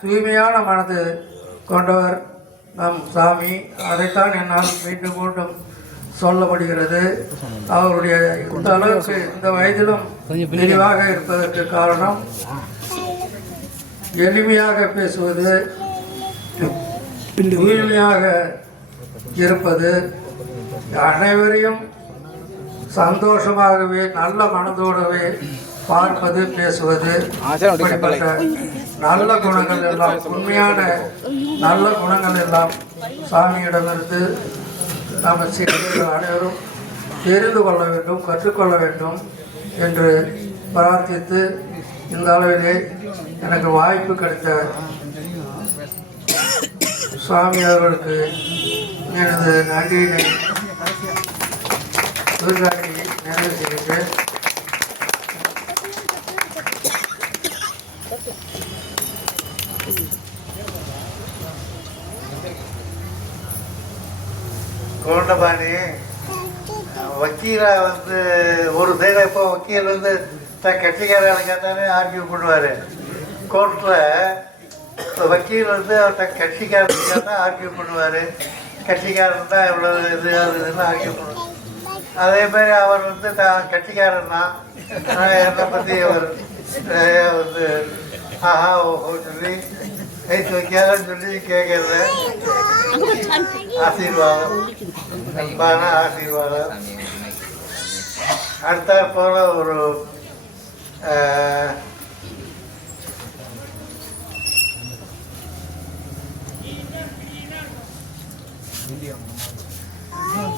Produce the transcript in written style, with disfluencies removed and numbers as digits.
தூய்மையான மனது கொண்டவர் நம் சாமி. அதைத்தான் என்னால் மீண்டும் மீண்டும் சொல்லப்படுகிறது. அவருடைய இந்த அளவுக்கு இந்த வயதிலும் தெளிவாக இருப்பதற்கு காரணம் எளிமையாக பேசுவது, தூய்மையாக இருப்பது, அனைவரையும் சந்தோஷமாகவே நல்ல மனதோடவே பார்ப்பது, பேசுவது, இப்படிப்பட்ட நல்ல குணங்கள் எல்லாம், உண்மையான நல்ல குணங்கள் எல்லாம் சாமியிடமிருந்து நாம் சீடர்கள் அனைவரும் தெரிந்து கொள்ள வேண்டும், கற்றுக்கொள்ள வேண்டும் என்று பிரார்த்தித்து இந்த அளவிலே எனக்கு வாய்ப்பு கிடைத்த சுவாமி அவர்களுக்கு எனது நன்றியினை சுருக்காட்டி நிறைவு செய்கிறேன். கோண்டபாணி வக்கீலை ஒரு சைடு இப்போ வக்கீல் கட்சிக்காரர்களை கேட்டாலே ஆர்கியூ பண்ணுவார். கோர்ட்டில் வக்கீல் அவர்கிட்ட கட்சிக்காரர் கேட்டால் ஆர்கியூ பண்ணுவார். கட்சிக்காரன் தான் இவ்வளோ இது அதுன்னு ஆர்கியூ பண்ணுவார். அதே மாதிரி அவர் தான் கட்சிக்காரன் தான். என்னை பற்றி அவர் ஆஹா ஓஹோ சொல்லி கைத்து வைக்காதன்னு சொல்லி கேட்கறது ஆசீர்வாதம், அன்பான ஆசீர்வாதம். அடுத்த போல ஒரு